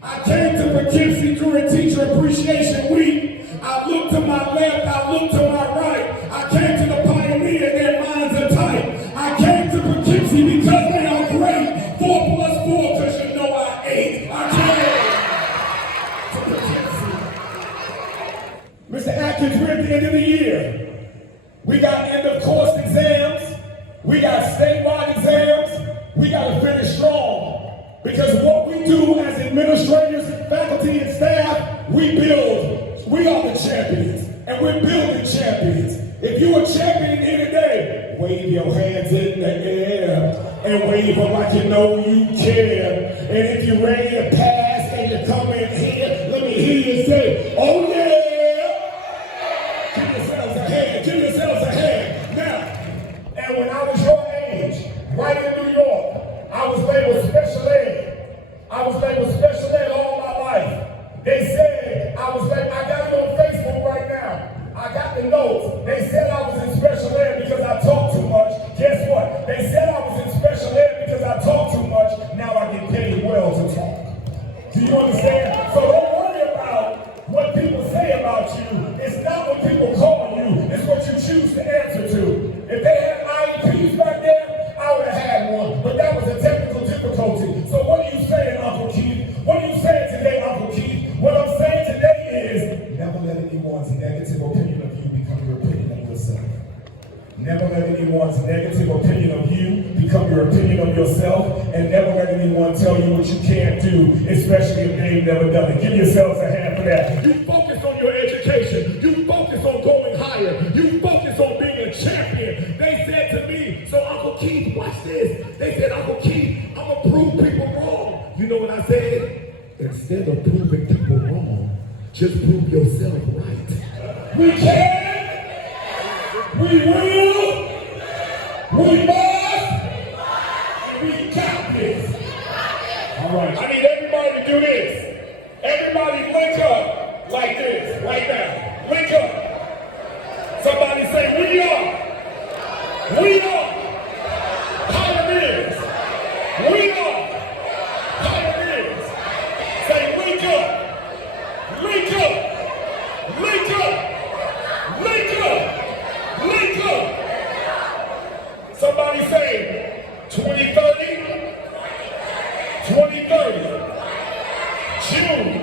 I came to Poughkeepsie during Teacher Appreciation Week. I looked to my left, I looked to my right. I came to the pioneer, their minds are tight. I came to Poughkeepsie because they are great. 4 plus 4, because you know I ate. I came to Poughkeepsie. Mr. Atkins, we're at the end of the year. We got end of course exams. We got statewide exams. We got to finish strong. Because what we do as administrators, faculty, and staff, we build. We are the champions, and we're building champions. If you're a champion here today, wave your hands in the air and wave them like you know you care. And if you're ready to pass and you come in here, let me hear you say, oh yeah! Give yourselves a hand, give yourselves a hand. Now, and when I was your age, right in New York, I was labeled special ed. I was labeled special ed all my life. They said I was labeled, I got it on Facebook right now. I got the notes. They said I was in special ed because I talk too much. Guess what? They said I was in special ed because I talk too much. Now I get paid well to talk. Do you understand? So don't worry about what people say about you. It's not what people call you. It's what you choose to answer to. If they had IEPs back there, I would have had one. But that was a technical difficulty. So what are you saying, Uncle Keith? What are you saying today, Uncle Keith? What I'm saying today is never let anyone's negative opinion of you become your opinion of yourself. Never let anyone's negative opinion of you become your opinion of yourself, and never let anyone tell you what you can't do, especially if they've never done it. Give yourselves a hand for that. You focus on your education. You focus on going higher. You focus on being a champion. They said to me, so Uncle Keith, watch this. They said, Uncle Keith, I'm going to prove people wrong. You know what I said? Instead of proving people wrong, just prove yourself right. We can, we will, we must, and we got this. All right, I need everybody to do this. Everybody link up like this, right now. Link up. Somebody say, we are. We are. Pioneers. We are. Pioneers. Say, link up. Link up. Link up. Link up. Link up. Somebody say 2030. 2030. June